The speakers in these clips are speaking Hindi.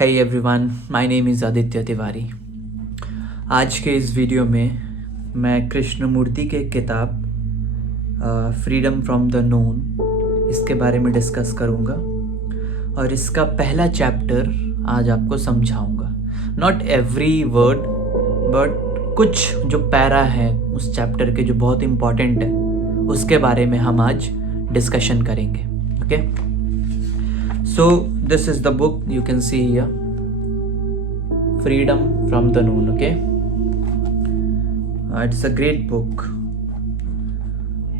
Hey everyone, my name is Aditya Tiwari. आज के इस वीडियो में मैं कृष्णमूर्ति के किताब फ्रीडम फ्रॉम द नोन इसके बारे में डिस्कस करूँगा और इसका पहला चैप्टर आज आपको समझाऊँगा। नॉट एवरी वर्ड बट कुछ जो पैरा है उस चैप्टर के जो बहुत इम्पॉर्टेंट है उसके बारे में हम आज डिस्कशन करेंगे। Okay, so this is the book you can see here, Freedom from the Noon. Okay, it's a great book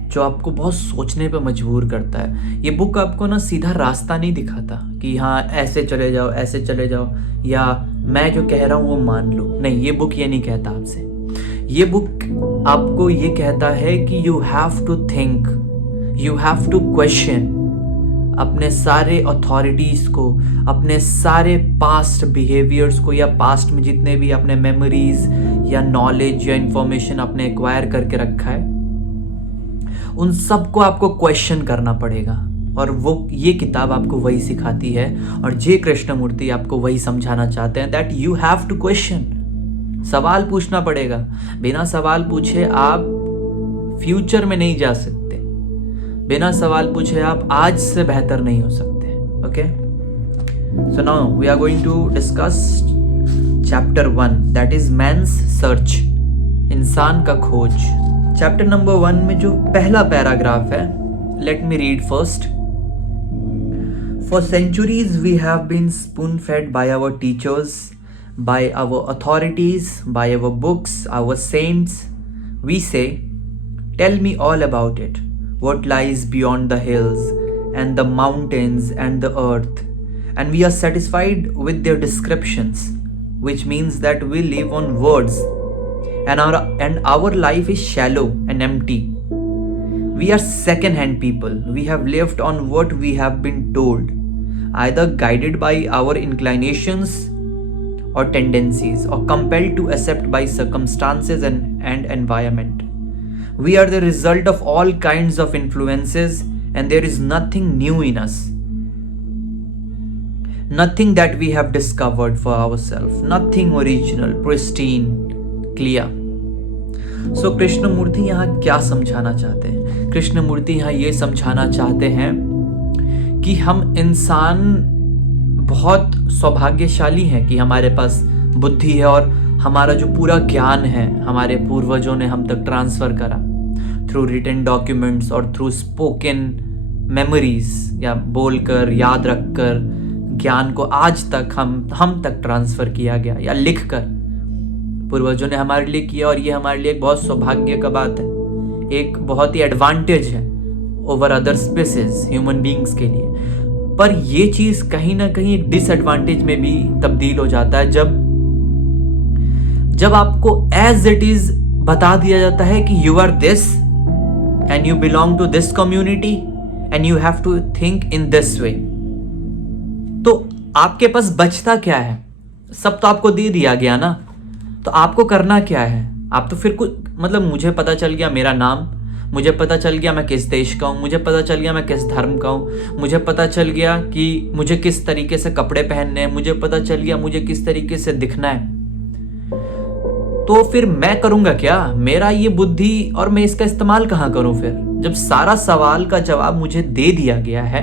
जो आपको बहुत सोचने पे मजबूर करता है। ये बुक आपको ना सीधा रास्ता नहीं दिखाता कि हाँ ऐसे चले जाओ ऐसे चले जाओ या मैं जो कह रहा हूँ वो मान लो। नहीं, ये बुक ये नहीं कहता आपसे। ये बुक आपको ये कहता है कि you have to think, you have to question अपने सारे अथॉरिटीज़ को, अपने सारे पास्ट बिहेवियर्स को या पास्ट में जितने भी अपने मेमोरीज या नॉलेज या इंफॉर्मेशन आपने एक्वायर करके रखा है उन सब को आपको क्वेश्चन करना पड़ेगा। और वो ये किताब आपको वही सिखाती है और जे कृष्णमूर्ति आपको वही समझाना चाहते हैं, that you have to question. सवाल पूछना पड़ेगा। बिना सवाल पूछे आप फ्यूचर में नहीं जा सकते। बिना सवाल पूछे आप आज से बेहतर नहीं हो सकते। Okay, so now we are going to discuss chapter 1, that is man's search, इंसान का खोज। चैप्टर नंबर 1 में जो पहला पैराग्राफ है, let me read first. For centuries we have been spoon fed by our teachers, by our authorities, by our books, our saints. We say, tell me all about it. What lies beyond the hills and the mountains and the earth, and we are satisfied with their descriptions, which means that we live on words and our life is shallow and empty. We are second-hand people. We have lived on what we have been told, either guided by our inclinations or tendencies, or compelled to accept by circumstances and environment. We are the result of all kinds of influences, and there is nothing new in us. Nothing that we have discovered for ourselves. Nothing original, pristine, clear. So Krishnamurti यहाँ क्या समझाना चाहते हैं? कृष्णमूर्ति यहाँ ये समझाना चाहते हैं कि हम इंसान बहुत सौभाग्यशाली हैं कि हमारे पास बुद्धि है और हमारा जो पूरा ज्ञान है हमारे पूर्वजों ने हम तक ट्रांसफ़र करा थ्रू रिटन डॉक्यूमेंट्स और थ्रू स्पोकन मेमोरीज, या बोलकर याद रखकर ज्ञान को आज तक हम तक ट्रांसफ़र किया गया या लिखकर पूर्वजों ने हमारे लिए किया। और ये हमारे लिए एक बहुत सौभाग्य का बात है, एक बहुत ही एडवांटेज है over other species, human beings के लिए। पर ये चीज़ कहीं ना कहीं एक डिसएडवांटेज में भी तब्दील हो जाता है जब आपको एज इट इज बता दिया जाता है कि you are this and you belong to this community and you have to think in this way. तो आपके पास बचता क्या है? सब तो आपको दे दिया गया ना, तो आपको करना क्या है? आप तो फिर कुछ मतलब मुझे पता चल गया मेरा नाम, मुझे पता चल गया मैं किस देश का हूँ, मुझे पता चल गया मैं किस धर्म का हूँ, मुझे पता चल गया कि मुझे किस तरीके से कपड़े पहनने हैं, मुझे पता चल गया मुझे किस तरीके से दिखना है। तो फिर मैं करूंगा क्या? मेरा ये बुद्धि और मैं इसका इस्तेमाल कहाँ करूं फिर? जब सारा सवाल का जवाब मुझे दे दिया गया है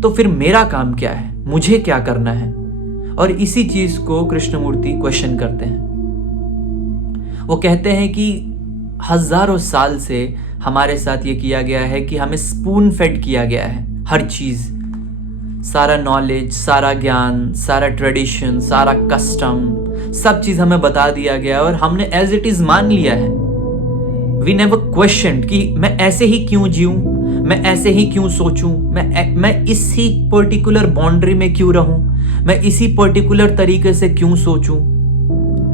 तो फिर मेरा काम क्या है? मुझे क्या करना है? और इसी चीज को कृष्णमूर्ति क्वेश्चन करते हैं। वो कहते हैं कि हजारों साल से हमारे साथ ये किया गया है कि हमें स्पून फेड किया गया है हर चीज, सारा नॉलेज, सारा ज्ञान, सारा ट्रेडिशन, सारा कस्टम, सब चीज हमें बता दिया गया और हमने एज इट इज मान लिया है। वी नेवर क्वेश्चन कि मैं ऐसे ही क्यों जीऊं, मैं ऐसे ही क्यों सोचूं, मैं इसी पर्टिकुलर बाउंड्री में क्यों रहूं, मैं इसी पर्टिकुलर तरीके से क्यों सोचूं।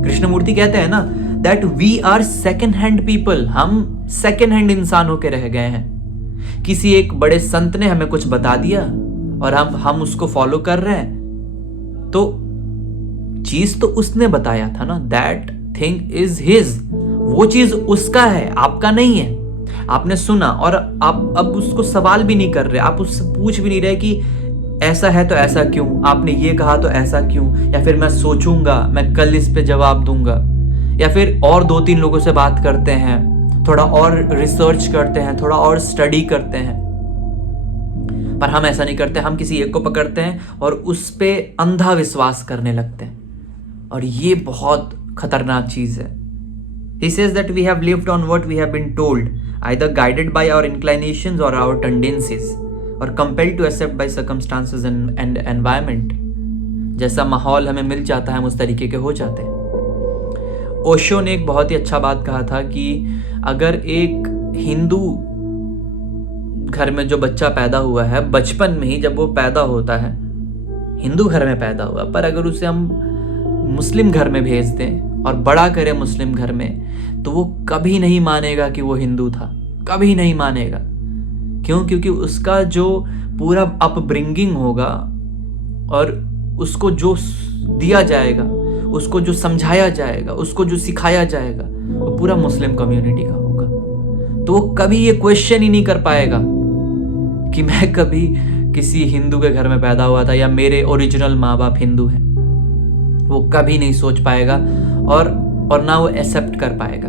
कृष्णमूर्ति कहते हैं ना that we are second hand people. हम सेकेंड हैंड इंसान होके रह गए हैं। किसी एक बड़े संत ने हमें कुछ बता दिया और हम उसको फॉलो कर रहे हैं, तो चीज तो उसने बताया था ना, दैट थिंग इज हिज। वो चीज उसका है, आपका नहीं है। आपने सुना और आप अब उसको सवाल भी नहीं कर रहे, आप उससे पूछ भी नहीं रहे कि ऐसा है तो ऐसा क्यों, आपने ये कहा तो ऐसा क्यों, या फिर मैं सोचूंगा, मैं कल इस पे जवाब दूंगा, या फिर और 2-3 लोगों से बात करते हैं, थोड़ा और रिसर्च करते हैं, थोड़ा और स्टडी करते हैं। पर हम ऐसा नहीं करते, हम किसी एक को पकड़ते हैं और उस पे अंधा विश्वास करने लगते हैं, और ये बहुत खतरनाक चीज है। He says that we have lived on what we have been told, either guided by our inclinations or our tendencies, or compelled to accept by circumstances and environment. जैसा माहौल हमें मिल जाता है हम उस तरीके के हो जाते हैं। ओशो ने एक बहुत ही अच्छा बात कहा था कि अगर एक हिंदू घर में जो बच्चा पैदा हुआ है, बचपन में ही जब वो पैदा होता है, हिंदू घर में पैदा हुआ, पर अगर उसे हम मुस्लिम घर में भेज दें और बड़ा करें मुस्लिम घर में, तो वो कभी नहीं मानेगा कि वो हिंदू था, कभी नहीं मानेगा। क्यों? क्योंकि उसका जो पूरा अपब्रिंगिंग होगा और उसको जो दिया जाएगा, उसको जो समझाया जाएगा, उसको जो सिखाया जाएगा, वो पूरा मुस्लिम कम्युनिटी का होगा। तो वो कभी ये क्वेश्चन ही नहीं कर पाएगा कि मैं कभी किसी हिंदू के घर में पैदा हुआ था या मेरे ओरिजिनल माँ बाप हिंदू हैं। वो कभी नहीं सोच पाएगा और ना वो एक्सेप्ट कर पाएगा।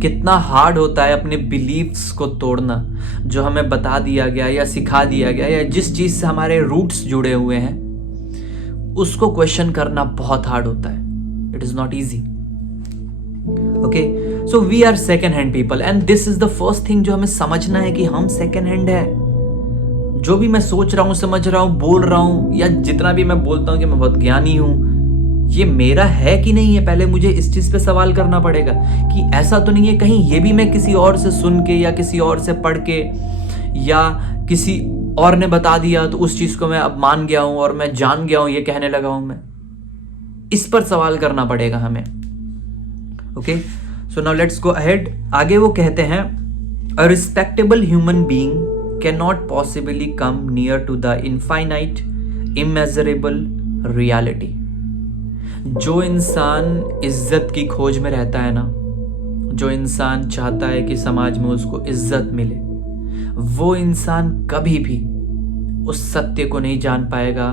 कितना हार्ड होता है अपने बिलीव्स को तोड़ना, जो हमें बता दिया गया या सिखा दिया गया, या जिस चीज से हमारे रूट्स जुड़े हुए हैं, उसको क्वेश्चन करना बहुत हार्ड होता है। It is not easy. Okay, so we are second hand people, and this is the first thing जो हमें समझना है कि हम सेकेंड हैंड है। जो भी मैं सोच रहा हूं, समझ रहा हूं, बोल रहा हूं, या जितना भी मैं बोलता हूं कि मैं बहुत ज्ञानी हूं, ये मेरा है कि नहीं है। पहले मुझे इस चीज पे सवाल करना पड़ेगा कि ऐसा तो नहीं है कहीं ये भी मैं किसी और से सुन के या किसी और से पढ़ के या किसी और ने बता दिया तो उस चीज को मैं अब मान गया हूं और मैं जान गया हूं, ये कहने लगा हूं मैं। इस पर सवाल करना पड़ेगा हमें। Okay, so now let's go ahead. आगे वो कहते हैं, a respectable human being can not possibly come near to the infinite immeasurable reality. जो इंसान इज्जत की खोज में रहता है ना, जो इंसान चाहता है कि समाज में उसको इज्जत मिले, वो इंसान कभी भी उस सत्य को नहीं जान पाएगा,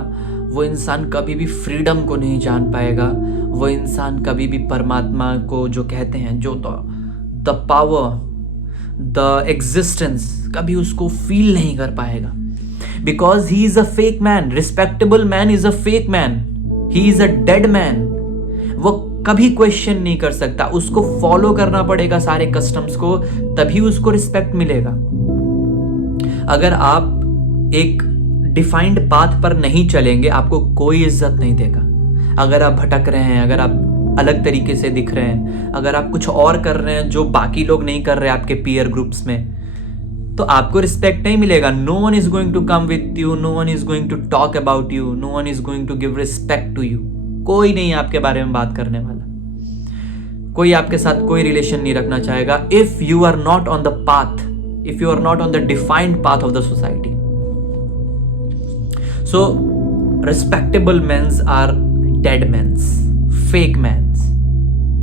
वो इंसान कभी भी फ्रीडम को नहीं जान पाएगा, वो इंसान कभी भी परमात्मा को जो कहते हैं, जो द पावर, द एग्जिस्टेंस, कभी उसको फील नहीं कर पाएगा। Because he is a fake man. Respectable man is a fake man, he is a dead man. वो कभी क्वेश्चन नहीं कर सकता, उसको फॉलो करना पड़ेगा सारे कस्टम्स को, तभी उसको रिस्पेक्ट मिलेगा। अगर आप एक डिफाइंड पाथ पर नहीं चलेंगे, आपको कोई इज्जत नहीं देगा। अगर आप भटक रहे हैं, अगर आप अलग तरीके से दिख रहे हैं, अगर आप कुछ और कर रहे हैं जो बाकी लोग नहीं कर रहे आपके पीयर ग्रुप्स में, तो आपको रिस्पेक्ट नहीं मिलेगा। No one is going to come with you, no one is going to talk about you, no one is going to give respect to you. कोई नहीं आपके बारे में बात करने वाला, कोई आपके साथ कोई रिलेशन नहीं रखना चाहेगा if you are not on the path, if you are not on the defined path of the society. So respectable mens are dead mens, fake mens.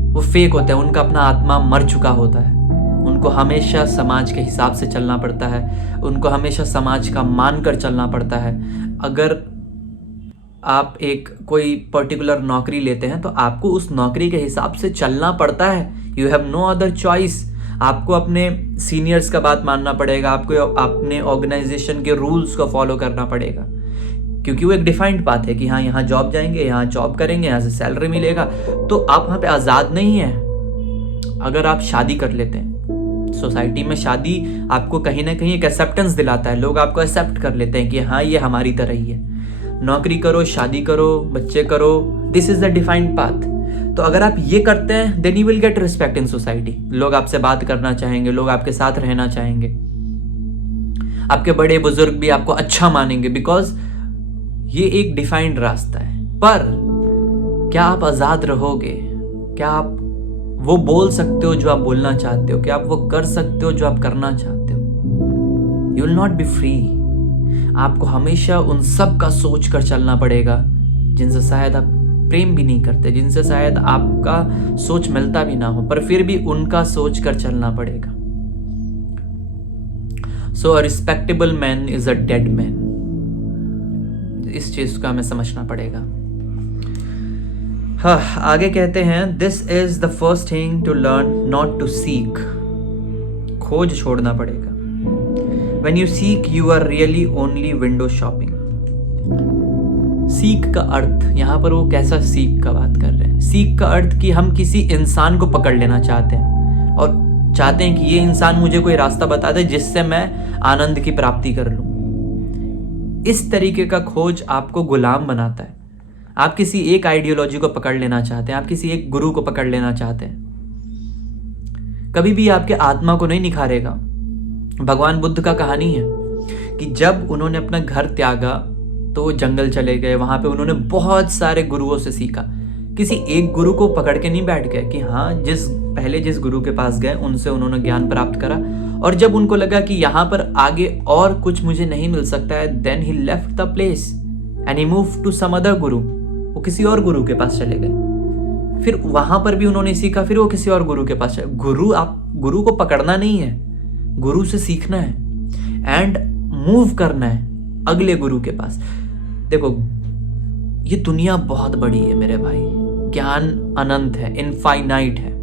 वो फेक होते हैं, उनका अपना आत्मा मर चुका होता है, उनको हमेशा समाज के हिसाब से चलना पड़ता है, उनको हमेशा समाज का मानकर चलना पड़ता है। अगर आप एक कोई पर्टिकुलर नौकरी लेते हैं तो आपको उस नौकरी के हिसाब से चलना पड़ता है। You have no other choice. आपको अपने सीनियर्स का बात मानना पड़ेगा, आपको अपने ऑर्गेनाइजेशन के रूल्स को फॉलो करना पड़ेगा, क्योंकि वो एक डिफाइंड बात है कि हाँ यहाँ जॉब जाएंगे, यहाँ जॉब करेंगे, यहाँ से सैलरी मिलेगा। तो आप वहाँ पे आज़ाद नहीं है। अगर आप शादी कर लेते हैं, सोसाइटी में शादी आपको कहीं ना कहीं एक एक्सेप्टेंस दिलाता है, लोग आपको एक्सेप्ट कर लेते हैं कि हाँ ये हमारी तरह ही है। नौकरी करो, शादी करो, बच्चे करो, this is the defined path. तो अगर आप ये करते हैं then you will get respect in society. लोग आपसे बात करना चाहेंगे, लोग आपके साथ रहना चाहेंगे, आपके बड़े बुजुर्ग भी आपको अच्छा मानेंगे, बिकॉज ये एक डिफाइंड रास्ता है। पर क्या आप आजाद रहोगे? क्या आप वो बोल सकते हो जो आप बोलना चाहते हो? क्या आप वो कर सकते हो जो आप करना चाहते हो? You will not be free. आपको हमेशा उन सब का सोच कर चलना पड़ेगा जिनसे शायद आप प्रेम भी नहीं करते, जिनसे शायद आपका सोच मिलता भी ना हो, पर फिर भी उनका सोच कर चलना पड़ेगा। So a respectable man is a dead man. इस चीज़ का हमें समझना पड़ेगा। हाँ, आगे कहते हैं, this is the first thing to learn not to seek. खोज छोड़ना पड़ेगा। When you seek, you are really only window shopping. सीख का अर्थ, यहाँ पर वो कैसा सीख का बात कर रहे हैं? सीख का अर्थ कि हम किसी इंसान को पकड़ लेना चाहते हैं और चाहते हैं कि ये इंसान मुझे कोई रास्ता बता दे जिससे मैं आनंद की प्राप्ति कर लूं। इस तरीके का खोज आपको गुलाम बनाता है। आप किसी एक आइडियोलॉजी को पकड़ लेना चाहते हैं, आप किसी एक गुरु को पकड़ लेना चाहते हैं, कभी भी आपके आत्मा को नहीं निखारेगा। भगवान बुद्ध का कहानी है कि जब उन्होंने अपना घर त्यागा तो वो जंगल चले गए। वहां पे उन्होंने बहुत सारे गुरुओं से सीखा। किसी एक गुरु को पकड़ के नहीं बैठ गए कि हाँ, जिस गुरु के पास गए उनसे उन्होंने ज्ञान प्राप्त करा, और जब उनको लगा कि यहाँ पर आगे और कुछ मुझे नहीं मिल सकता है, then he left the place and he move to some other guru. वो किसी और गुरु के पास चले गए। फिर वहां पर भी उन्होंने सीखा, फिर वो किसी और गुरु के पास चले। गुरु को पकड़ना नहीं है, गुरु से सीखना है एंड मूव करना है अगले गुरु के पास। देखो, ये दुनिया बहुत बड़ी है मेरे भाई, ज्ञान अनंत है, इनफाइनाइट है।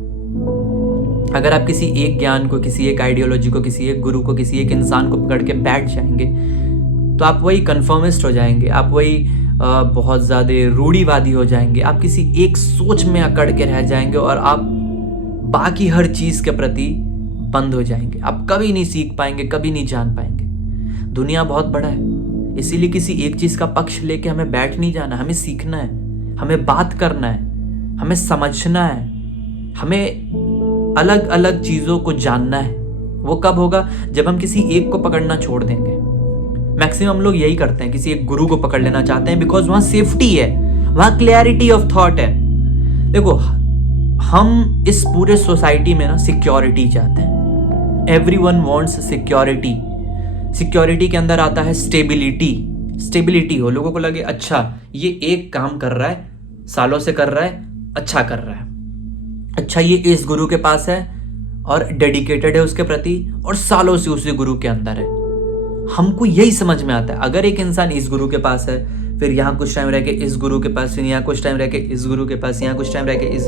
अगर आप किसी एक ज्ञान को, किसी एक आइडियोलॉजी को, किसी एक गुरु को, किसी एक इंसान को पकड़ के बैठ जाएंगे तो आप वही कन्फर्मिस्ट हो जाएंगे, आप वही बहुत ज़्यादा रूढ़िवादी हो जाएंगे, आप किसी एक सोच में अकड़ के रह जाएंगे और आप बाकी हर चीज़ के प्रति बंद हो जाएंगे। आप कभी नहीं सीख पाएंगे, कभी नहीं जान पाएंगे। दुनिया बहुत बड़ा है, इसीलिए किसी एक चीज़ का पक्ष लेके हमें बैठ नहीं जाना। हमें सीखना है, हमें बात करना है, हमें समझना है, हमें अलग अलग चीज़ों को जानना है। वो कब होगा? जब हम किसी एक को पकड़ना छोड़ देंगे। मैक्सिमम लोग यही करते हैं, किसी एक गुरु को पकड़ लेना चाहते हैं बिकॉज वहाँ सेफ्टी है, वहाँ क्लैरिटी ऑफ थॉट है। देखो, हम इस पूरे सोसाइटी में ना सिक्योरिटी चाहते हैं। Everyone wants security. सिक्योरिटी के अंदर आता है स्टेबिलिटी। स्टेबिलिटी हो, लोगों को लगे अच्छा ये एक काम कर रहा है, सालों से कर रहा है, अच्छा कर रहा है, अच्छा ये इस गुरु के पास है और डेडिकेटेड है उसके प्रति और सालों से उसी गुरु के अंदर है। हमको यही समझ में आता है। अगर एक इंसान इस गुरु के पास है, फिर यहाँ कुछ टाइम रह के इस गुरु के पास, फिर यहाँ कुछ टाइम रह के इस गुरु के पास, यहाँ कुछ टाइम रह के इस,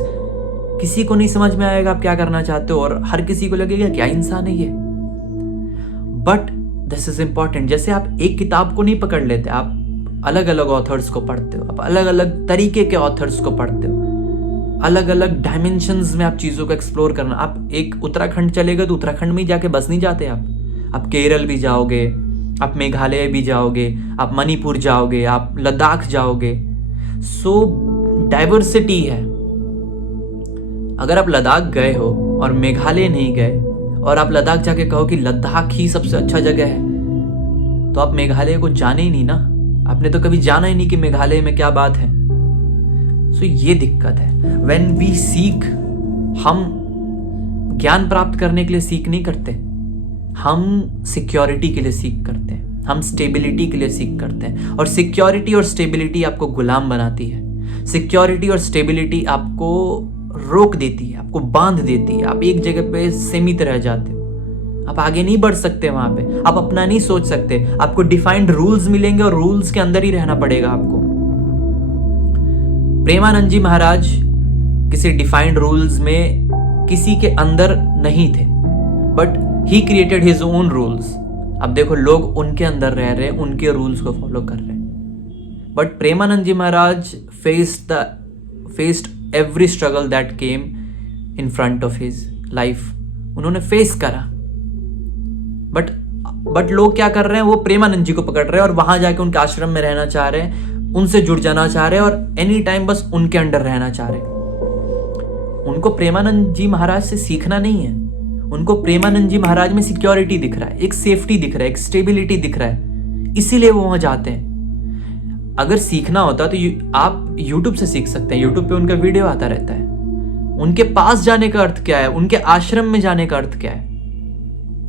किसी को नहीं समझ में आएगा आप क्या करना चाहते हो और हर किसी को लगेगा क्या इंसान है ये। But this is important. जैसे आप एक किताब को नहीं पकड़ लेते, आप अलग अलग ऑथर्स को पढ़ते हो, आप अलग अलग तरीके के ऑथर्स को पढ़ते हो, अलग अलग डायमेंशंस में आप चीज़ों को एक्सप्लोर करना। आप एक उत्तराखंड चले गए तो उत्तराखंड में ही जाके बस नहीं जाते आप केरल भी जाओगे, आप मेघालय भी जाओगे, आप मणिपुर जाओगे, आप लद्दाख जाओगे। सो डाइवर्सिटी है। अगर आप लद्दाख गए हो और मेघालय नहीं गए और आप लद्दाख जाके कहो कि लद्दाख ही सबसे अच्छा जगह है, तो आप मेघालय को जाने ही नहीं ना। आपने तो कभी जाना ही नहीं कि मेघालय में क्या बात है। सो ये दिक्कत है। व्हेन वी सीक, हम ज्ञान प्राप्त करने के लिए सीख नहीं करते, हम सिक्योरिटी के लिए सीख करते हैं, हम स्टेबिलिटी के लिए सीख करते हैं। और सिक्योरिटी और स्टेबिलिटी आपको गुलाम बनाती है। सिक्योरिटी और स्टेबिलिटी आपको रोक देती है, आपको बांध देती है। आप एक जगह पे सीमित रह जाते हो, आप आगे नहीं बढ़ सकते। वहां पे आप अपना नहीं सोच सकते। आपको डिफाइंड रूल्स मिलेंगे और रूल्स के अंदर ही रहना पड़ेगा आपको। प्रेमानंद जी महाराज किसी डिफाइंड रूल्स में किसी के अंदर नहीं थे, but he created his own rules. अब देखो, लोग उनके अंदर रह रहे हैं, उनके रूल्स को फॉलो कर रहे हैं। But Premanand ji Maharaj faced every struggle that came in front of his life. उन्होंने फेस करा। बट लोग क्या कर रहे हैं? वो प्रेमानंद जी को पकड़ रहे हैं और वहां जाके उनके आश्रम में रहना चाह रहे हैं, उनसे जुड़ जाना चाह रहे हैं और एनी टाइम बस उनके अंडर रहना चाह रहे हैं। उनको प्रेमानंद जी महाराज से सीखना नहीं है। उनको प्रेमानंद जी महाराज में सिक्योरिटी दिख रहा है, एक सेफ्टी दिख रहा है, एक स्टेबिलिटी दिख रहा है, इसीलिए वो वहां जाते हैं। अगर सीखना होता तो आप YouTube से सीख सकते हैं। YouTube पे उनका वीडियो आता रहता है। उनके पास जाने का अर्थ क्या है? उनके आश्रम में जाने का अर्थ क्या है?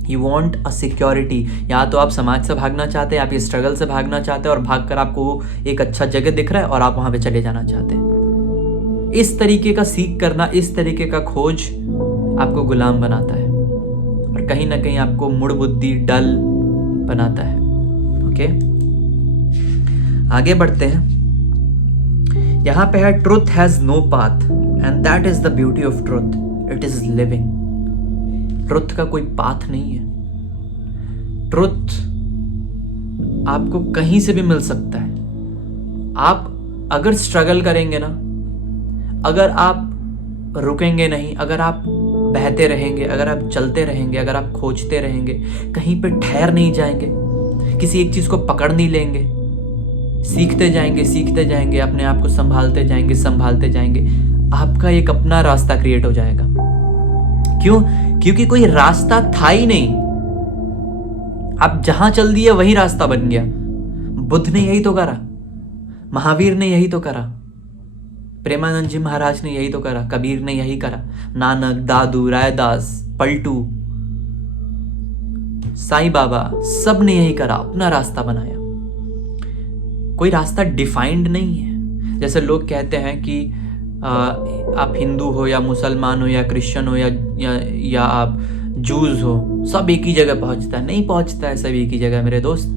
You want a security. या तो आप समाज से भागना चाहते हैं, आप ये स्ट्रगल से भागना चाहते हैं और भागकर आपको एक अच्छा जगह दिख रहा है और आप वहां पे चले जाना चाहते हैं। इस तरीके का सीख करना, इस तरीके का खोज आपको गुलाम बनाता है और कहीं ना कहीं आपको मुड़ बुद्धि, डल बनाता है। ओके, आगे बढ़ते हैं। यहां पे है truth has no path and that is the beauty of truth, it is living. Truth का कोई पाथ नहीं है। ट्रुथ आपको कहीं से भी मिल सकता है। आप अगर स्ट्रगल करेंगे ना, अगर आप रुकेंगे नहीं, अगर आप बहते रहेंगे, अगर आप चलते रहेंगे, अगर आप खोजते रहेंगे, कहीं पे ठहर नहीं जाएंगे, किसी एक चीज को पकड़ नहीं लेंगे, सीखते जाएंगे, अपने आप को संभालते जाएंगे, आपका एक अपना रास्ता क्रिएट हो जाएगा। क्यों? क्योंकि कोई रास्ता था ही नहीं, आप जहां चल दिए वही रास्ता बन गया। बुद्ध ने यही तो करा, महावीर ने यही तो करा, प्रेमानंद जी महाराज ने यही तो करा, कबीर ने यही करा, नानक, दादू, रायदास, पलटू, साईं बाबा, सब ने यही करा, अपना रास्ता बनाया। कोई रास्ता डिफाइंड नहीं है। जैसे लोग कहते हैं कि आप हिंदू हो या मुसलमान हो या क्रिश्चियन हो या आप जूस हो, सब एक ही जगह पहुंचता है। नहीं पहुंचता है सब एक ही जगह मेरे दोस्त।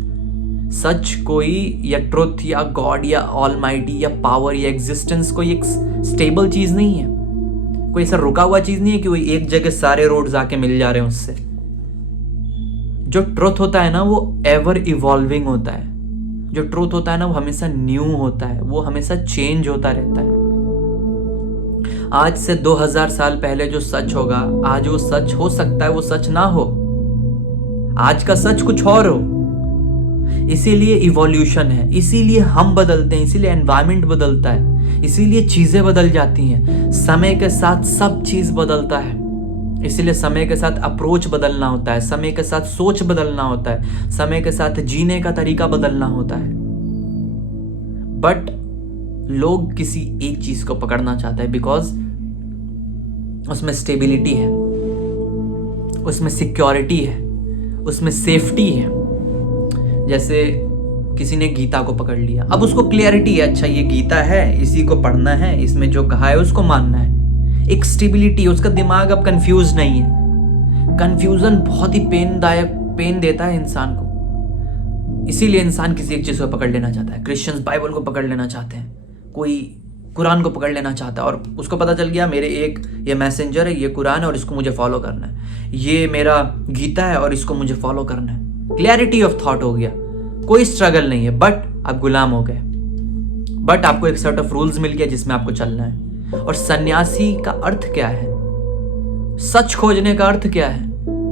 सच कोई या ट्रुथ या गॉड या ऑलमाइटी या पावर या एग्जिस्टेंस कोई एक स्टेबल चीज नहीं है, कोई ऐसा रुका हुआ चीज नहीं है कि वही एक जगह सारे रोड्स आके मिल जा रहे हैं उससे। जो ट्रुथ होता है ना वो एवर इवॉल्विंग होता है। जो ट्रुथ होता है ना वो हमेशा न्यू होता है, वो हमेशा चेंज होता रहता है। आज से 2000 साल पहले जो सच होगा, आज वो सच हो सकता है वो सच ना हो, आज का सच कुछ और हो। इसीलिए इवोल्यूशन है, इसीलिए हम बदलते हैं, इसीलिए एनवायरनमेंट बदलता है, इसीलिए चीजें बदल जाती हैं। समय के साथ सब चीज बदलता है, इसीलिए समय के साथ अप्रोच बदलना होता है, समय के साथ सोच बदलना होता है, समय के साथ जीने का तरीका बदलना होता है। बट लोग किसी एक चीज को पकड़ना चाहता है बिकॉज उसमें स्टेबिलिटी है, उसमें सिक्योरिटी है, उसमें सेफ्टी है। जैसे किसी ने गीता को पकड़ लिया, अब उसको क्लियरिटी है, अच्छा ये गीता है, इसी को पढ़ना है, इसमें जो कहा है उसको मानना है। एक स्टेबिलिटी, उसका दिमाग अब कंफ्यूज नहीं है। कंफ्यूजन बहुत ही पेन देता है इंसान को, इसीलिए इंसान किसी एक चीज को पकड़ लेना चाहता है। क्रिश्चियंस बाइबल को पकड़ लेना चाहते हैं, कोई कुरान को पकड़ लेना चाहता है, और उसको पता चल गया मेरे एक ये मैसेंजर है, ये कुरान है और इसको मुझे फॉलो करना है, ये मेरा गीता है और इसको मुझे फॉलो करना है। क्लैरिटी ऑफ थॉट हो गया, कोई स्ट्रगल नहीं है, बट आप गुलाम हो गए। बट आपको एक सेट ऑफ रूल्स मिल गया जिसमें आपको चलना है। और सन्यासी का अर्थ क्या है, सच खोजने का अर्थ क्या है?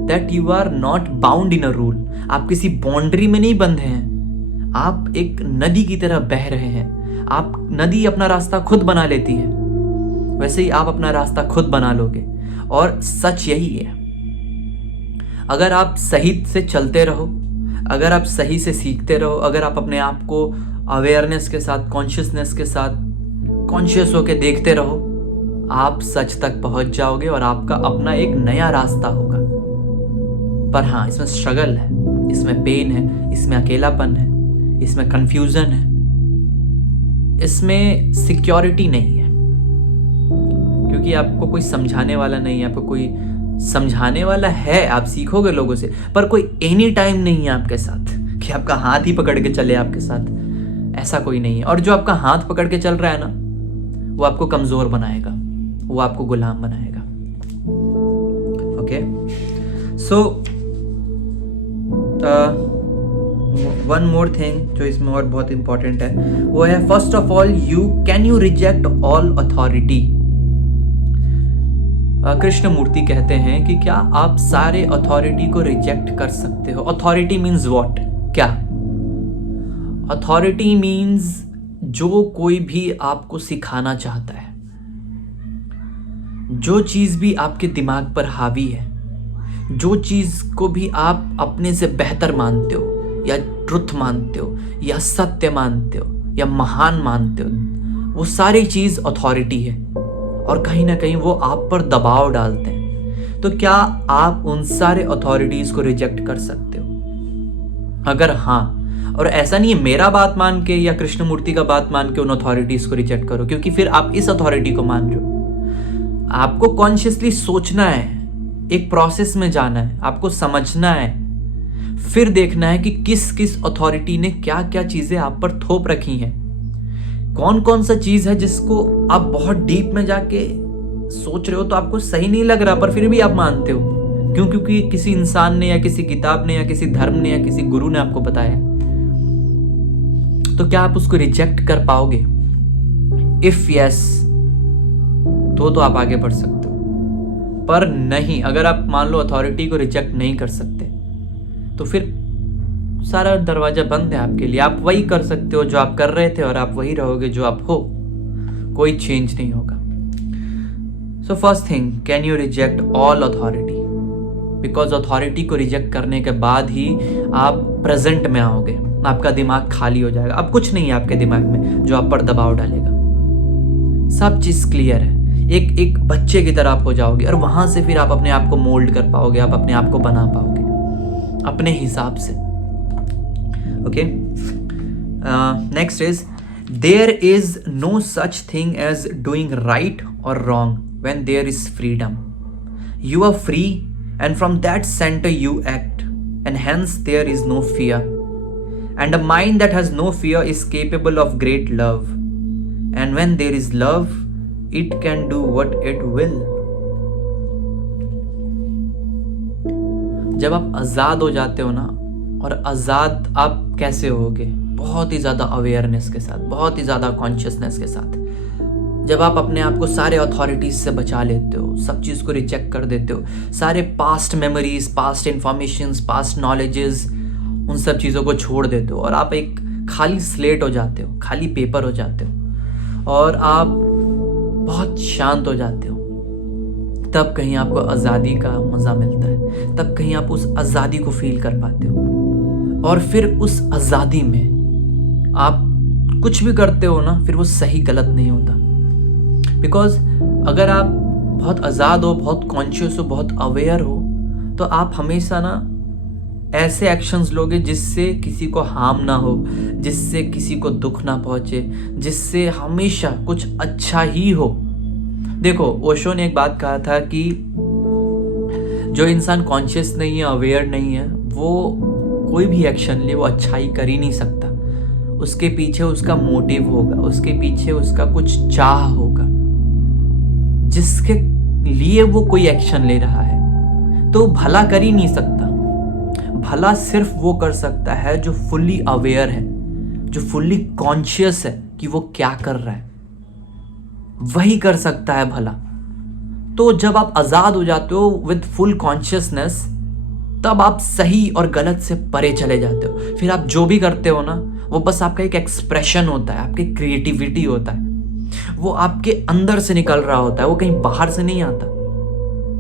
That you are not bound in a rule. आप किसी बाउंड्री में नहीं बंधे हैं, आप एक नदी की तरह बह रहे हैं। आप नदी अपना रास्ता खुद बना लेती है, वैसे ही आप अपना रास्ता खुद बना लोगे। और सच यही है, अगर आप सही से चलते रहो, अगर आप सही से सीखते रहो, अगर आप अपने आप को अवेयरनेस के साथ, कॉन्शियसनेस के साथ कॉन्शियस होके देखते रहो, आप सच तक पहुंच जाओगे और आपका अपना एक नया रास्ता होगा। पर हाँ, इसमें स्ट्रगल है, इसमें पेन है, इसमें अकेलापन है, इसमें कंफ्यूजन है, इसमें सिक्योरिटी नहीं है, क्योंकि आपको कोई समझाने वाला नहीं है। आपको कोई समझाने वाला है, आप सीखोगे लोगों से, पर कोई एनी टाइम नहीं है आपके साथ कि आपका हाथ ही पकड़ के चले आपके साथ, ऐसा कोई नहीं है। और जो आपका हाथ पकड़ के चल रहा है ना, वो आपको कमजोर बनाएगा, वो आपको गुलाम बनाएगा। Okay, so one more thing जो इसमें और बहुत इंपॉर्टेंट है वो है, first of all can you reject all authority. Krishnamurti कहते हैं कि क्या आप सारे अथॉरिटी को रिजेक्ट कर सकते हो? Authority means what? क्या अथॉरिटी मीन्स? जो कोई भी आपको सिखाना चाहता है, जो चीज भी आपके दिमाग पर हावी है, जो चीज को भी आप अपने से बेहतर मानते हो या ट्रुथ मानते हो या सत्य मानते हो या महान मानते हो, वो सारी चीज अथॉरिटी है और कहीं ना कहीं वो आप पर दबाव डालते हैं। तो क्या आप उन सारे अथॉरिटीज को रिजेक्ट कर सकते हो? अगर हाँ, और ऐसा नहीं है मेरा बात मान के या कृष्णमूर्ति का बात मान के उन अथॉरिटीज को रिजेक्ट करो, क्योंकि फिर आप इस अथॉरिटी को मान रहे हो। आपको कॉन्शियसली सोचना है, एक प्रोसेस में जाना है, आपको समझना है फिर देखना है कि किस किस अथॉरिटी ने क्या क्या चीजें आप पर थोप रखी हैं, कौन कौन सा चीज है जिसको आप बहुत डीप में जाके सोच रहे हो तो आपको सही नहीं लग रहा, पर फिर भी आप मानते हो। क्यों? क्योंकि किसी इंसान ने या किसी किताब ने या किसी धर्म ने या किसी गुरु ने आपको बताया। तो क्या आप उसको रिजेक्ट कर पाओगे? इफ यस, तो आप आगे बढ़ सकते हो, पर नहीं, अगर आप मान लो अथॉरिटी को रिजेक्ट नहीं कर सकते तो फिर सारा दरवाजा बंद है आपके लिए। आप वही कर सकते हो जो आप कर रहे थे और आप वही रहोगे जो आप हो, कोई चेंज नहीं होगा। So first thing, can you reject all authority? Because authority को रिजेक्ट करने के बाद ही आप प्रेजेंट में आओगे, आपका दिमाग खाली हो जाएगा। अब कुछ नहीं है आपके दिमाग में जो आप पर दबाव डालेगा, सब चीज क्लियर है। एक बच्चे की तरह आप हो जाओगे और वहां से फिर आप अपने आप को मोल्ड कर पाओगे, आप अपने आप को बना पाओगे अपने हिसाब से। Okay, next is there is no such thing as doing right और wrong when there is freedom. You are free and from that centre you act and hence there is no fear and a mind that has no fear is capable of great love and when there is love it can do what it will। जब आप आजाद हो जाते हो ना, और आजाद आप कैसे होगे? बहुत ही ज्यादा अवेयरनेस के साथ, बहुत ही ज्यादा कॉन्शियसनेस के साथ। जब आप अपने आप को सारे अथॉरिटीज से बचा लेते हो, सब चीज को रिजेक्ट कर देते हो, सारे past memories, past informations, past knowledges, उन सब चीजों को छोड़ देते हो और आप एक खाली स्लेट हो जाते हो, खाली पेपर हो जाते हो और आप बहुत शांत हो जाते हो। तब कहीं आपको आज़ादी का मज़ा मिलता है, तब कहीं आप उस आज़ादी को फील कर पाते हो। और फिर उस आज़ादी में आप कुछ भी करते हो ना, फिर वो सही गलत नहीं होता। बिकॉज अगर आप बहुत आज़ाद हो, बहुत कॉन्शियस हो, बहुत अवेयर हो, तो आप हमेशा ना ऐसे एक्शंस लोगे जिससे किसी को हार्म ना हो, जिससे किसी को दुख ना पहुंचे, जिससे हमेशा कुछ अच्छा ही हो। देखो, ओशो ने एक बात कहा था कि जो इंसान कॉन्शियस नहीं है, अवेयर नहीं है, वो कोई भी एक्शन ले वो अच्छाई कर ही नहीं सकता। उसके पीछे उसका मोटिव होगा, उसके पीछे उसका कुछ चाह होगा जिसके लिए वो कोई एक्शन ले रहा है। तो भला कर ही नहीं सकता। भला सिर्फ वो कर सकता है जो फुल्ली अवेयर है, जो फुल्ली कॉन्शियस है कि वो क्या कर रहा है, वही कर सकता है भला। तो जब आप आजाद हो जाते हो विद फुल कॉन्शियसनेस, तब आप सही और गलत से परे चले जाते हो। फिर आप जो भी करते हो ना, वो बस आपका एक एक्सप्रेशन होता है, आपकी क्रिएटिविटी होता है, वो आपके अंदर से निकल रहा होता है, वो कहीं बाहर से नहीं आता,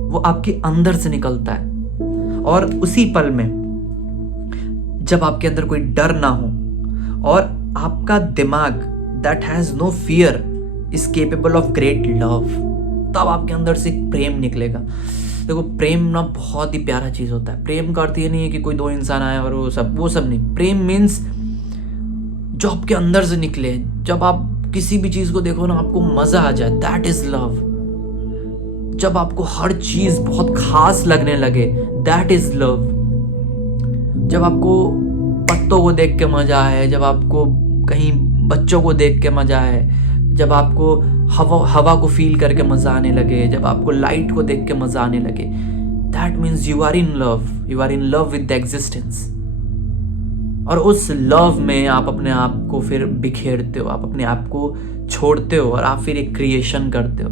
वो आपके अंदर से निकलता है। और उसी पल में जब आपके अंदर कोई डर ना हो और आपका दिमाग that has no fear is capable of great love, तब आपके अंदर से प्रेम निकलेगा। देखो, प्रेम ना बहुत ही प्यारा चीज होता है। प्रेम का अर्थ ये नहीं है कि कोई दो इंसान आए और वो सब नहीं। प्रेम मीन्स जो आपके अंदर से निकले, जब आप किसी भी चीज को देखो ना आपको मजा आ जाए, दैट इज लव। जब आपको हर चीज बहुत खास लगने लगे, दैट इज लव। जब आपको पत्तों को देख के मजा आए, जब आपको कहीं बच्चों को देख के मजा आए, जब आपको हवा को फील करके मजा आने लगे, जब आपको लाइट को देख के मजा आने लगे, that means you are in love. You are in love with the existence. और उस लव में आप अपने आप को फिर बिखेरते हो, आप अपने आप को छोड़ते हो और आप फिर एक क्रिएशन करते हो।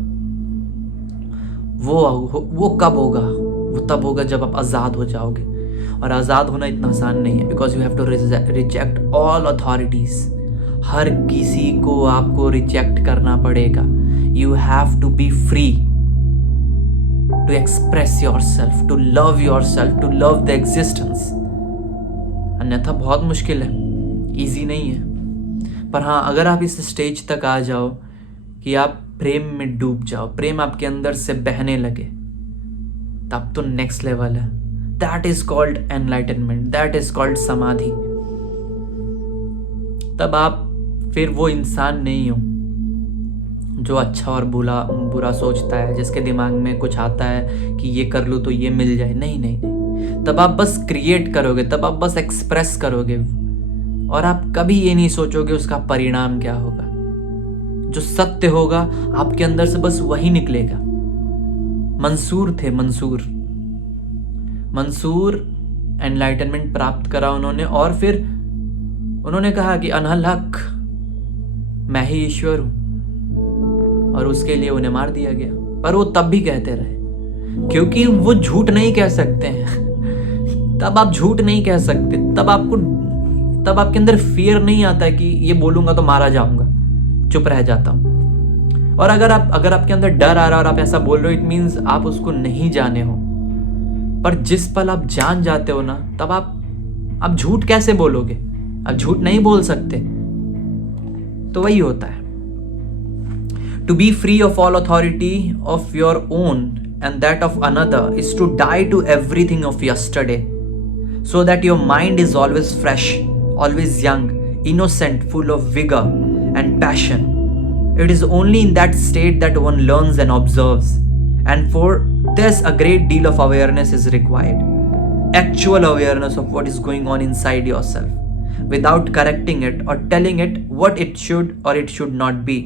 वो कब होगा? वो तब होगा जब आप आज़ाद हो जाओगे। और आज़ाद होना इतना आसान नहीं है, because you have to reject all authorities. हर किसी को आपको रिजेक्ट करना पड़ेगा। You have to be free to express yourself, to love yourself, to love the existence. अन्यथा बहुत मुश्किल है, इजी नहीं है। पर हाँ, अगर आप इस स्टेज तक आ जाओ कि आप प्रेम में डूब जाओ, प्रेम आपके अंदर से बहने लगे, तब तो नेक्स्ट लेवल है। That is called enlightenment, that is called समाधि। तब आप फिर वो इंसान नहीं हो जो अच्छा और बुरा सोचता है, जिसके दिमाग में कुछ आता है कि ये कर लूँ तो ये मिल जाए। नहीं नहीं नहीं, तब आप बस क्रिएट करोगे, तब आप बस एक्सप्रेस करोगे, और आप कभी ये नहीं सोचोगे उसका परिणाम क्या होगा। जो सत्य होगा आपके अंदर से बस वही निकलेगा। मंसूर थे, मंसूर एनलाइटनमेंट प्राप्त करा उन्होंने, और फिर उन्होंने कहा कि अनहल हक, मैं ही ईश्वर हूं, और उसके लिए उन्हें मार दिया गया। पर वो तब भी कहते रहे, क्योंकि वो झूठ नहीं कह सकते हैं। तब आप झूठ नहीं कह सकते, तब आपके अंदर फियर नहीं आता है कि ये बोलूंगा तो मारा जाऊंगा, चुप रह जाता हूं। और अगर आपके अंदर डर आ रहा है और आप ऐसा बोल रहे हो, इट मीन्स आप उसको नहीं जाने हो। पर जिस पल आप जान जाते हो ना, तब आप झूठ कैसे बोलोगे? आप झूठ नहीं बोल सकते। तो वही होता है, to be free of all authority of your own and that of another is to die to everything of yesterday, so that your mind is always fresh, always young, innocent, full of vigor and passion. It is only in that state that one learns and observes, and for this a great deal of awareness is required. Actual awareness of what is going on inside yourself, without correcting it or telling it what it should or it should not be.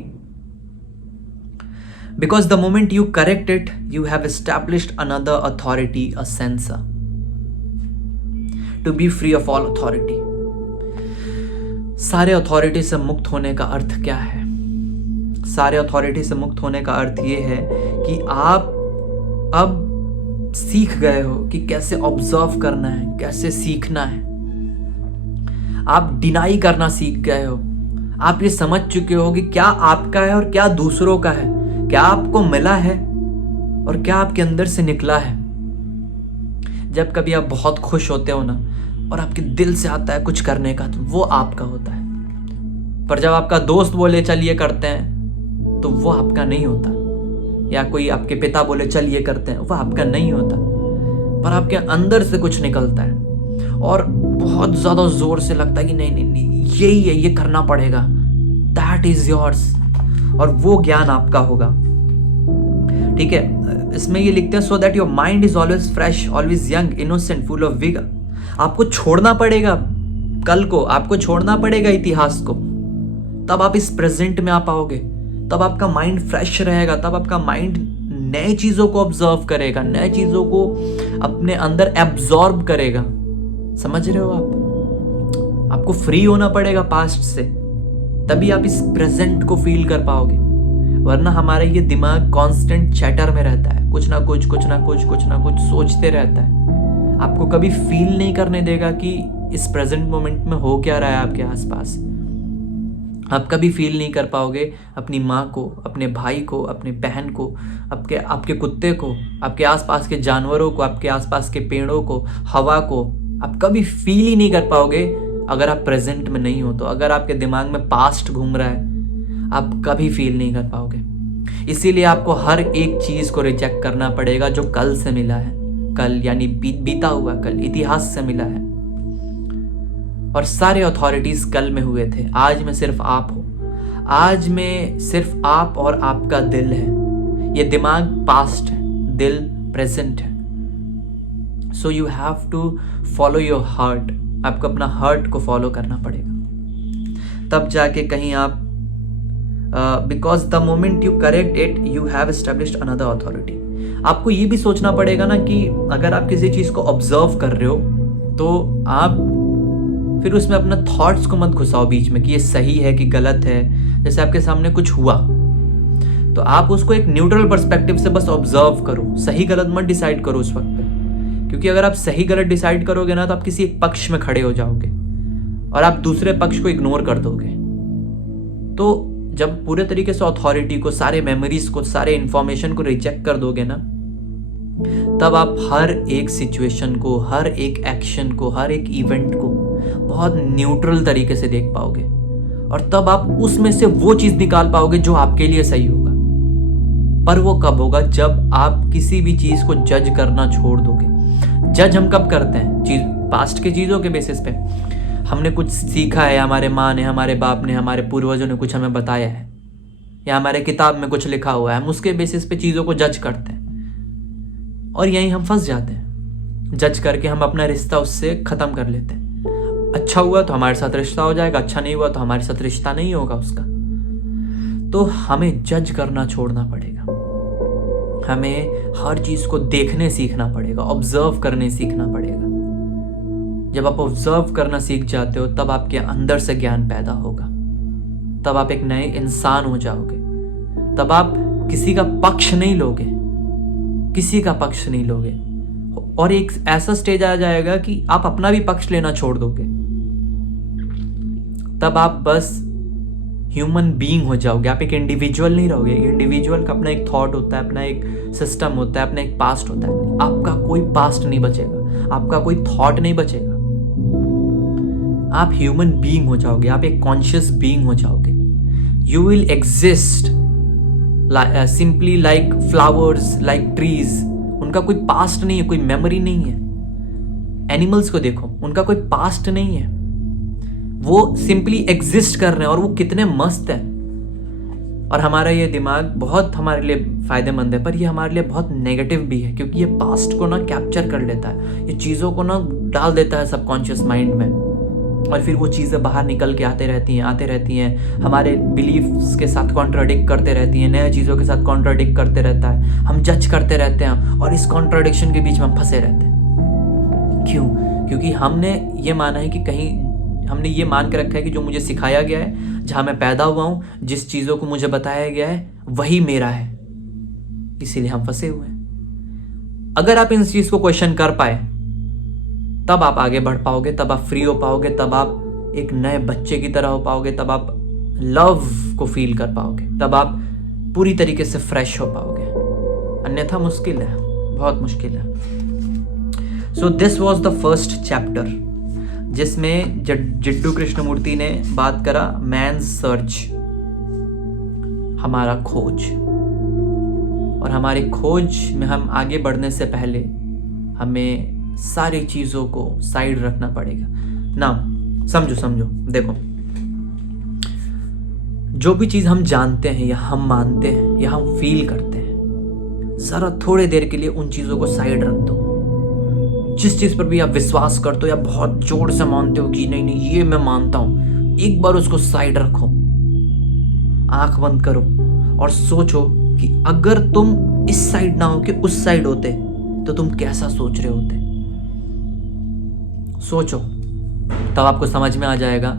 Because the moment you correct it, you have established another authority, a censor. To be free of all authority. सारे अथॉरिटी से मुक्त होने का अर्थ क्या है? सारे अथॉरिटी से मुक्त होने का अर्थ ये है कि आप अब सीख गए हो कि कैसे ऑब्जर्व करना है, कैसे सीखना है। आप डिनाई करना सीख गए हो। आप ये समझ चुके हो कि क्या आपका है और क्या दूसरों का है, क्या आपको मिला है और क्या आपके अंदर से निकला है। जब कभी आप बहुत खुश होते हो ना, और आपके दिल से आता है कुछ करने का, तो वो आपका होता है। पर जब आपका दोस्त बोले चल ये करते हैं, तो वो आपका नहीं होता। या कोई आपके पिता बोले चल ये करते हैं, वो आपका नहीं होता। पर आपके अंदर से कुछ निकलता है और बहुत ज्यादा जोर से लगता है कि नहीं नहीं नहीं, यही है, ये करना पड़ेगा। That is yours. और वो ज्ञान आपका होगा। ठीक है, इसमें ये लिखते हैं, so that your mind is always fresh, always young, innocent, full of vigour. आपको छोड़ना पड़ेगा कल को, आपको छोड़ना पड़ेगा इतिहास को, तब आप इस प्रेजेंट में आ पाओगे। तब आपका माइंड फ्रेश रहेगा, तब आपका माइंड नए चीजों को ऑब्जर्व करेगा, नए चीजों को अपने अंदर एब्जॉर्ब करेगा। समझ रहे हो आप? आपको फ्री होना पड़ेगा पास्ट से, तभी आप इस प्रेजेंट को फील कर पाओगे। वरना हमारा ये दिमाग कांस्टेंट चैटर में रहता है, कुछ ना कुछ सोचते रहता है। आपको कभी फील नहीं करने देगा कि इस प्रेजेंट मोमेंट में हो क्या रहा है आपके आसपास। आप कभी फील नहीं कर पाओगे अपनी माँ को, अपने भाई को, अपने बहन को, आपके कुत्ते को, आपके आसपास के जानवरों को, आपके आसपास के पेड़ों को, हवा को। आप कभी फील ही नहीं कर पाओगे अगर आप प्रेजेंट में नहीं हो। तो अगर आपके दिमाग में पास्ट घूम रहा है, आप कभी फील नहीं कर पाओगे। इसीलिए आपको हर एक चीज को रिजेक्ट करना पड़ेगा जो कल से मिला है। कल यानी बीता हुआ कल, इतिहास से मिला है। और सारे अथॉरिटीज कल में हुए थे, आज में सिर्फ आप हो। आज में सिर्फ आप और आपका दिल है। ये दिमाग पास्ट है, दिल प्रेजेंट है। So you have to follow your heart. आपको अपना हार्ट को फॉलो करना पड़ेगा, तब जाके कहीं आप because the moment you correct it, you have established another authority. आपको ये भी सोचना पड़ेगा ना कि अगर आप किसी चीज को ऑब्जर्व कर रहे हो, तो आप फिर उसमें अपना थॉट्स को मत घुसाओ बीच में कि ये सही है कि गलत है। जैसे आपके सामने कुछ हुआ, तो आप उसको एक न्यूट्रल पर्सपेक्टिव से बस ऑब्जर्व करो। सही गलत मत डिसाइड करो उस वक्त पे, क्योंकि अगर आप सही गलत डिसाइड करोगे ना, तो आप किसी एक पक्ष में खड़े हो जाओगे और आप दूसरे पक्ष को इग्नोर कर दोगे। तो जब पूरे तरीके से अथॉरिटी को, सारे मेमोरीज को, सारे इंफॉर्मेशन को रिजेक्ट कर दोगे ना, तब आप हर एक सिचुएशन को, हर एक एक्शन को, हर एक इवेंट को बहुत न्यूट्रल तरीके से देख पाओगे। और तब आप उसमें से वो चीज निकाल पाओगे जो आपके लिए सही होगा। पर वो कब होगा? जब आप किसी भी चीज को जज करना छोड़ दोगे। जज हम कब करते हैं? पास्ट के चीजों के बेसिस पे। हमने कुछ सीखा है, हमारे माँ ने, हमारे बाप ने, हमारे पूर्वजों ने कुछ हमें बताया है, या हमारे किताब में कुछ लिखा हुआ है, हम उसके बेसिस पे चीजों को जज करते हैं और यहीं हम फंस जाते हैं। जज करके हम अपना रिश्ता उससे ख़त्म कर लेते हैं। अच्छा हुआ तो हमारे साथ रिश्ता हो जाएगा, अच्छा नहीं हुआ तो हमारे साथ रिश्ता नहीं होगा उसका। तो हमें जज करना छोड़ना पड़ेगा, हमें हर चीज़ को देखने सीखना पड़ेगा, ऑब्जर्व करने सीखना पड़ेगा। जब आप ऑब्जर्व करना सीख जाते हो तब आपके अंदर से ज्ञान पैदा होगा, तब आप एक नए इंसान हो जाओगे, तब आप किसी का पक्ष नहीं लोगे, किसी का पक्ष नहीं लोगे, और एक ऐसा स्टेज आ जाएगा कि आप अपना भी पक्ष लेना छोड़ दोगे। तब आप बस ह्यूमन बीइंग हो जाओगे, आप एक इंडिविजुअल नहीं रहोगे। इंडिविजुअल का अपना एक थॉट होता है, अपना एक सिस्टम होता है, अपना एक पास्ट होता है। आपका कोई पास्ट नहीं बचेगा, आपका कोई थॉट नहीं बचेगा। आप ह्यूमन बीइंग हो जाओगे, आप एक कॉन्शियस बीइंग हो जाओगे। You will exist simply like flowers, like trees. उनका कोई पास्ट नहीं है, कोई मेमोरी नहीं है। एनिमल्स को देखो, उनका कोई पास्ट नहीं है, वो सिंपली एग्जिस्ट कर रहे हैं और वो कितने मस्त है। और हमारा ये दिमाग बहुत हमारे लिए फ़ायदेमंद है, पर ये हमारे लिए बहुत नेगेटिव भी है, क्योंकि ये पास्ट को ना कैप्चर कर लेता है, ये चीज़ों को ना डाल देता है सबकॉन्शियस माइंड में, और फिर वो चीज़ें बाहर निकल के आते रहती हैं, हमारे बिलीफ्स के साथ कॉन्ट्राडिक्ट करते रहती हैं, नए चीज़ों के साथ कॉन्ट्राडिक्ट करते रहता है, हम जज करते रहते हैं और इस कॉन्ट्राडिक्शन के बीच में हम फंसे रहते हैं। क्यों? क्योंकि हमने ये माना है कि हमने ये मान के रखा है कि जो मुझे सिखाया गया है, जहाँ मैं पैदा हुआ हूँ, जिस चीज़ों को मुझे बताया गया है वही मेरा है, इसीलिए हम फंसे हुए हैं। अगर आप इन चीज़ को क्वेश्चन कर पाए तब आप आगे बढ़ पाओगे, तब आप फ्री हो पाओगे, तब आप एक नए बच्चे की तरह हो पाओगे, तब आप लव को फील कर पाओगे, तब आप पूरी तरीके से फ्रेश हो पाओगे। अन्यथा मुश्किल है, बहुत मुश्किल है। So this was the first chapter, जिसमें जिड्डू कृष्णमूर्ति ने बात करा मैन्स सर्च, हमारा खोज। और हमारी खोज में हम आगे बढ़ने से पहले हमें सारी चीज़ों को साइड रखना पड़ेगा ना। समझो, देखो, जो भी चीज़ हम जानते हैं या हम मानते हैं या हम फील करते हैं, ज़रा थोड़े देर के लिए उन चीज़ों को साइड रख दो। जिस चीज़ पर भी आप विश्वास करते हो या बहुत जोर से मानते हो कि नहीं ये मैं मानता हूँ, एक बार उसको साइड रखो, आंख बंद करो और सोचो कि अगर तुम इस साइड ना हो के उस साइड होते तो तुम कैसा सोच रहे होते। सोचो, तब आपको समझ में आ जाएगा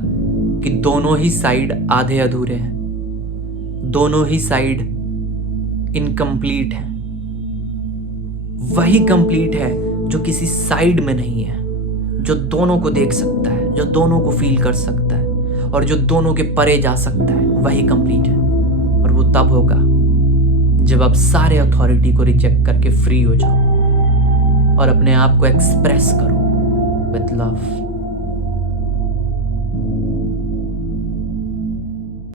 कि दोनों ही साइड आधे अधूरे हैं, दोनों ही साइड इनकम्प्लीट है। वही कंप्लीट है जो किसी साइड में नहीं है, जो दोनों को देख सकता है, जो दोनों को फील कर सकता है और जो दोनों के परे जा सकता है, वही कंप्लीट है। और वो तब होगा जब आप सारे अथॉरिटी को रिजेक्ट करके फ्री हो जाओ और अपने आप को एक्सप्रेस करो विथ लव।